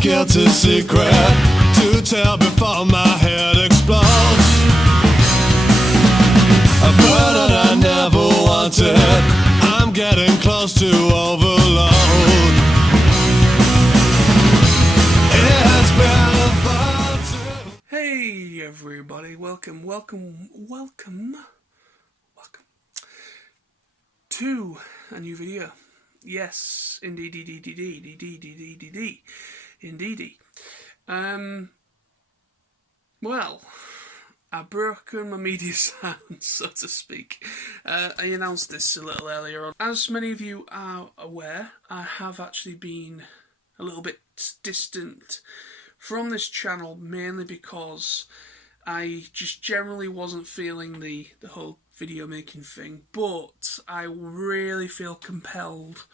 guilty secret to tell before my head explodes. A burden I never wanted, I'm getting close to overload. It has been a fun. Hey everybody, welcome to a new video. Yes, indeed. Well, I've broken my media silence, so to speak. I announced this a little earlier on. As many of you are aware, I have actually been a little bit distant from this channel, mainly because I just generally wasn't feeling the whole video making thing, but I really feel compelled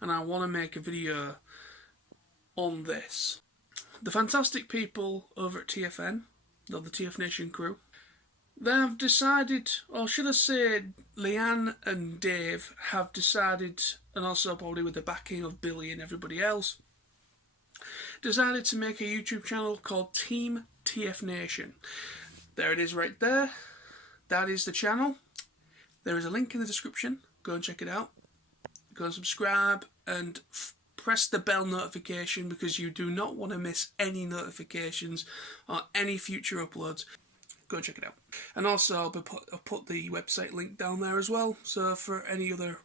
and I want to make a video on this. The fantastic people over at TFN, or the TFNation crew, they have decided, or should I say Leanne and Dave have decided, and also probably with the backing of Billy and everybody else, decided to make a YouTube channel called Team TFNation. There it is right there. That is the channel. There is a link in the description. Go and check it out. Go and subscribe and press the bell notification because you do not want to miss any notifications or any future uploads. Go and check it out. And also I'll put the website link down there as well. So for any other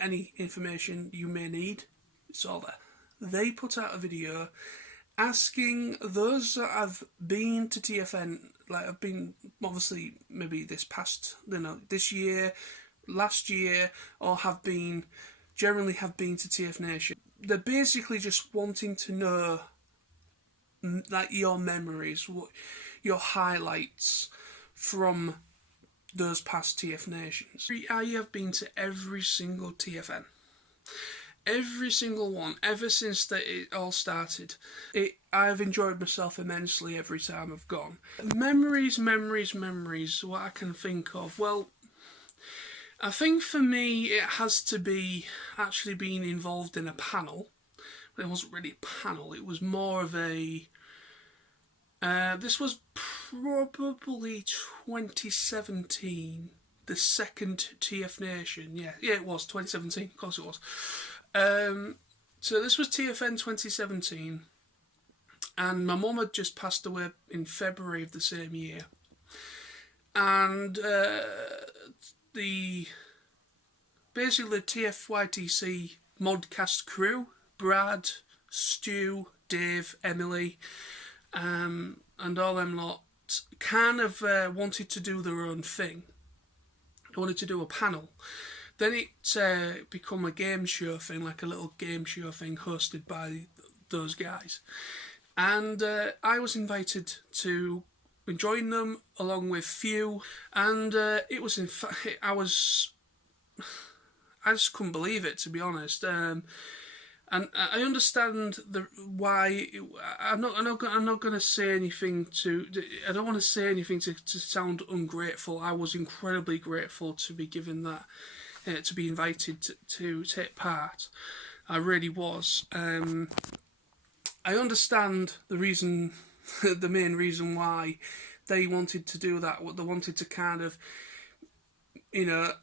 any information you may need, it's all there. They put out a video asking those that have been to TFN, like I've been obviously maybe this year, last year, or generally have been to TFNation. They're basically just wanting to know like your memories, your highlights from those past TFNations. I have been to every single TFN. Every single one, ever since it all started. I've enjoyed myself immensely every time I've gone. Memories, what I can think of. Well, I think for me it has to be actually being involved in a panel. It wasn't really a panel, it was more of a... this was probably 2017, the second TFNation. Yeah, it was 2017, of course it was. So this was TFN 2017, and my mum had just passed away in February of the same year, and basically the TFYTC modcast crew, Brad, Stu, Dave, Emily, and all them lot kind of wanted to do their own thing. They wanted to do a panel. Then it become a game show thing, like a little game show thing hosted by those guys. And I was invited to join them along with few, and it was in fact, I just couldn't believe it, to be honest. And I understand why. I'm not going to say anything I don't want to say anything to sound ungrateful. I was incredibly grateful to be given that. To be invited to take part. I really was. I understand the reason, the main reason why they wanted to do that. What they wanted to kind of,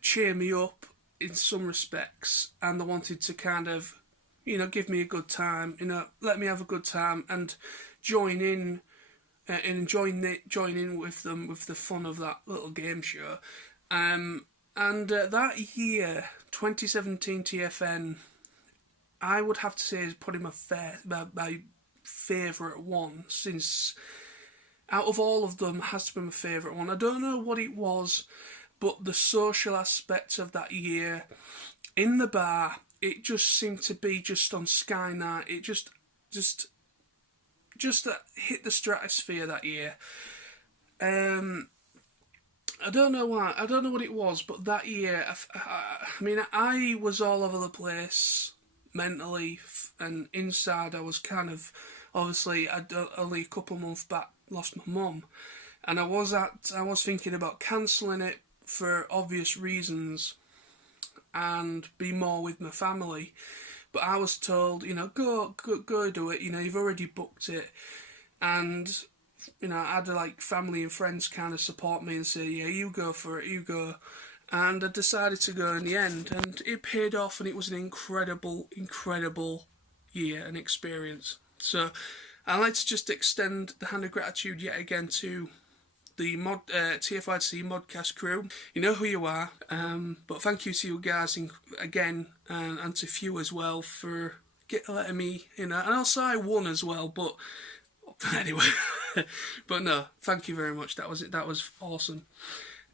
cheer me up in some respects, and they wanted to kind of, give me a good time, let me have a good time and join in with them with the fun of that little game show. And that year, 2017 TFN, I would have to say is probably my favourite one, since out of all of them has to be my favourite one. I don't know what it was, but the social aspect of that year in the bar, it just seemed to be just on Sky Night. It just hit the stratosphere that year. I don't know why. I don't know what it was, but that year, I was all over the place mentally and inside. I was kind of, obviously, I'd only a couple of months back lost my mum, and I was thinking about cancelling it for obvious reasons and be more with my family. But I was told, go do it. You've already booked it, and I had like family and friends kind of support me and say, yeah, you go for it, you go. And I decided to go in the end, and it paid off, and it was an incredible, incredible year and experience. So I'd like to just extend the hand of gratitude yet again to the TFIC Modcast crew. You know who you are, but thank you to you guys again, and to Few as well for letting me, and also I won as well, but anyway. But no, thank you very much. That was awesome.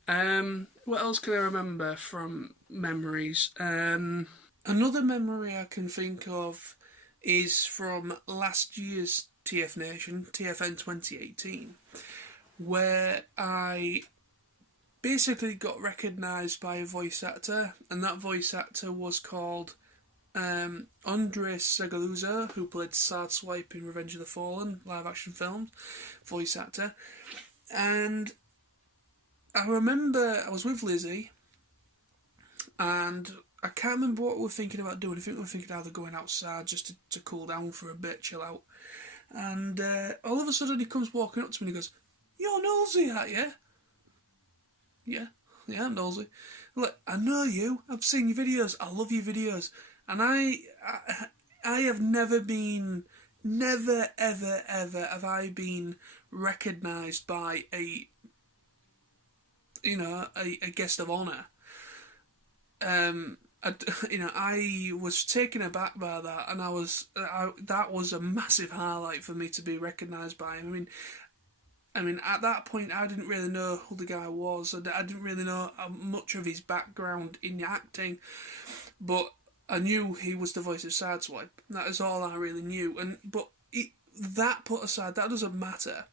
What else can I remember from memories? Another memory I can think of is from last year's TFNation, TFN 2018, where I basically got recognised by a voice actor, and that voice actor was called Andres Segaluza, who played Sideswipe in Revenge of the Fallen live action film, voice actor. And I remember I was with Lizzie, and I can't remember what we were thinking about doing. I think we were thinking either going outside just to cool down for a bit, chill out. And all of a sudden he comes walking up to me and he goes, "You're Nosy, aren't you?" Yeah, I'm Nosy. Look, I know you. I've seen your videos. I love your videos. And I have never ever have I been recognised by a guest of honour. I was taken aback by that, and that was a massive highlight for me to be recognised by him. I mean, at that point, I didn't really know who the guy was. I didn't really know much of his background in acting, but I knew he was the voice of Sideswipe. That is all I really knew. That put aside, that doesn't matter.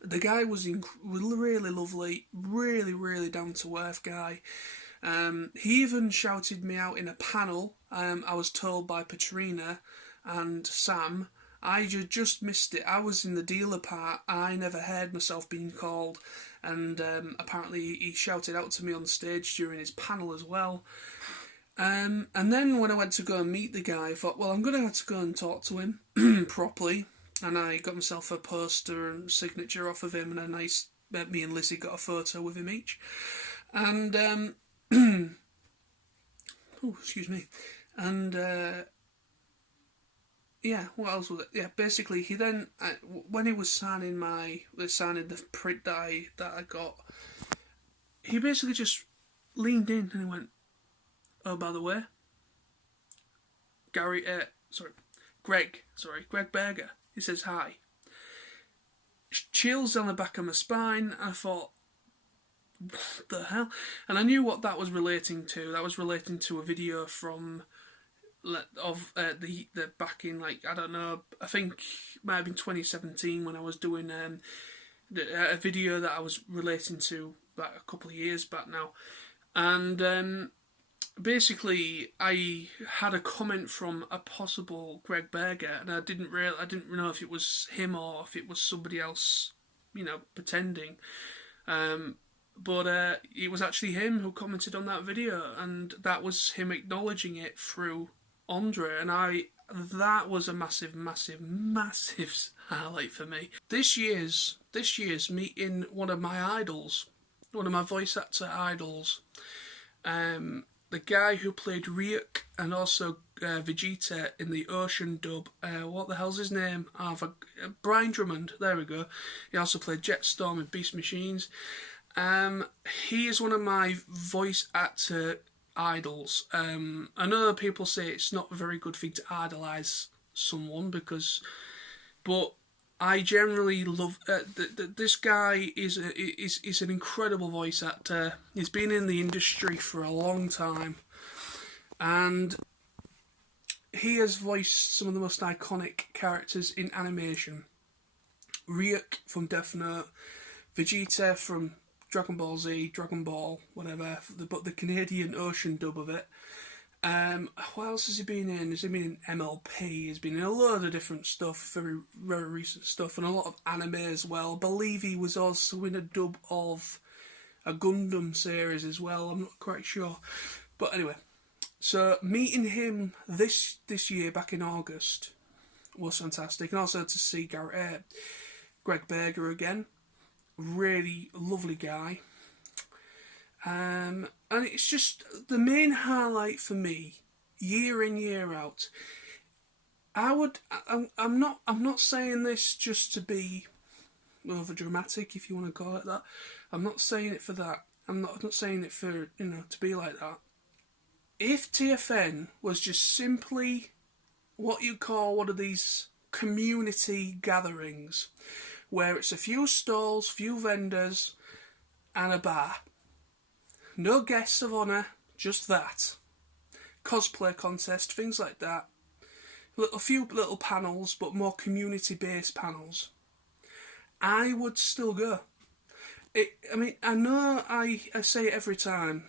The guy was really lovely, really, really down-to-earth guy. He even shouted me out in a panel. I was told by Patrina and Sam. I just missed it. I was in the dealer part. I never heard myself being called. And apparently he shouted out to me on stage during his panel as well. And then when I went to go and meet the guy, I thought, well, I'm going to have to go and talk to him properly. And I got myself a poster and signature off of him, and me and Lizzie got a photo with him each. And, excuse me. And, what else was it? Yeah, basically, he then, when he was signing the print that I got, he basically just leaned in and he went, "Oh, by the way, Greg Berger." He says hi. Chills down the back of my spine. I thought, what the hell? And I knew what that was relating to. That was relating to a video from the back in, like, I don't know, I think it might have been 2017 when I was doing a video that I was relating to back a couple of years back now. And basically, I had a comment from a possible Greg Berger, and I didn't know if it was him or if it was somebody else, pretending. But it was actually him who commented on that video, and that was him acknowledging it through Andre, and that was a massive, massive, massive highlight for me. This year's meeting one of my idols, one of my voice actor idols. The guy who played Ryuk and also Vegeta in the Ocean dub, what the hell's his name? Brian Drummond, there we go. He also played Jetstorm in Beast Machines. He is one of my voice actor idols. I know people say it's not a very good thing to idolise someone but I generally love this guy is an incredible voice actor. He's been in the industry for a long time, and he has voiced some of the most iconic characters in animation. Ryuk from Death Note, Vegeta from Dragon Ball Z, Dragon Ball, whatever, but the Canadian Ocean dub of it. What else has he been in? Has he been in MLP? He's been in a load of different stuff, very, very recent stuff, and a lot of anime as well. I believe he was also in a dub of a Gundam series as well, I'm not quite sure. But anyway, So meeting him this year back in August was fantastic, and also to see Greg Berger again, really lovely guy. And it's just the main highlight for me, year in year out. I'm not saying this just to be over dramatic, if you want to call it that. I'm not saying it for that. I'm not saying it for, to be like that. If TFN was just simply what you call one of these community gatherings, where it's a few stalls, few vendors, and a bar. No guests of honour, just that. Cosplay contest, things like that. A few little panels, but more community-based panels. I would still go. I know I say it every time.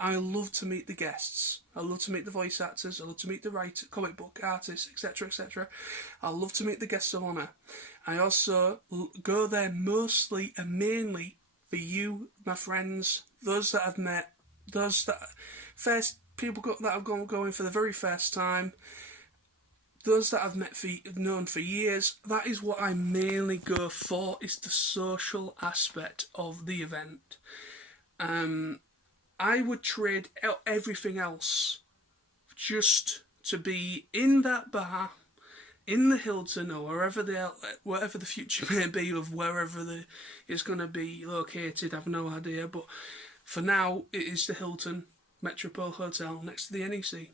I love to meet the guests. I love to meet the voice actors. I love to meet the comic book artists, etc., etc. I love to meet the guests of honour. I also go there mostly and mainly for you, my friends, those that I've met, those that that have going for the very first time, those that I've known for years. That is what I mainly go for, is the social aspect of the event. I would trade out everything else just to be in that bar, in the Hilton, or wherever the future may be of wherever it's going to be located. I've no idea, but for now it is the Hilton Metropole Hotel next to the NEC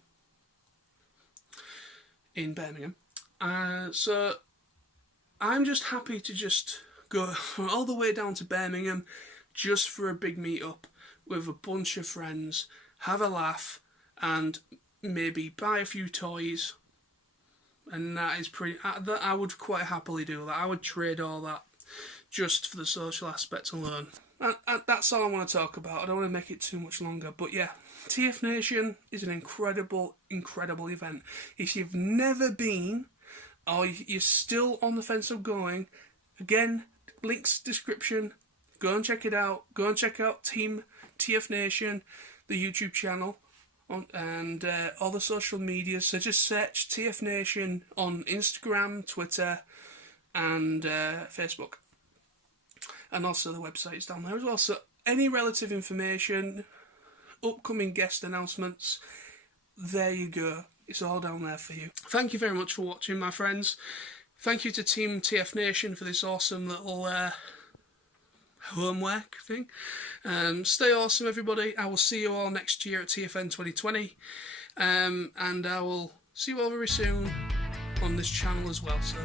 in Birmingham. So I'm just happy to just go all the way down to Birmingham just for a big meet-up with a bunch of friends, have a laugh, and maybe buy a few toys. And that is that I would quite happily do that. I would trade all that just for the social aspect alone. That's all I want to talk about. I don't want to make it too much longer. But yeah, TFNation is an incredible, incredible event. If you've never been, or you're still on the fence of going, again, links description. Go and check it out. Go and check out Team TFNation, the YouTube channel, and all the social media. So just search TFNation on Instagram, Twitter, and Facebook. And also the website's down there as well. So any relative information, upcoming guest announcements, there you go. It's all down there for you. Thank you very much for watching, my friends. Thank you to Team TFNation for this awesome little homework thing. Stay awesome, everybody. I will see you all next year at TFN 2020. And I will see you all very soon on this channel as well. So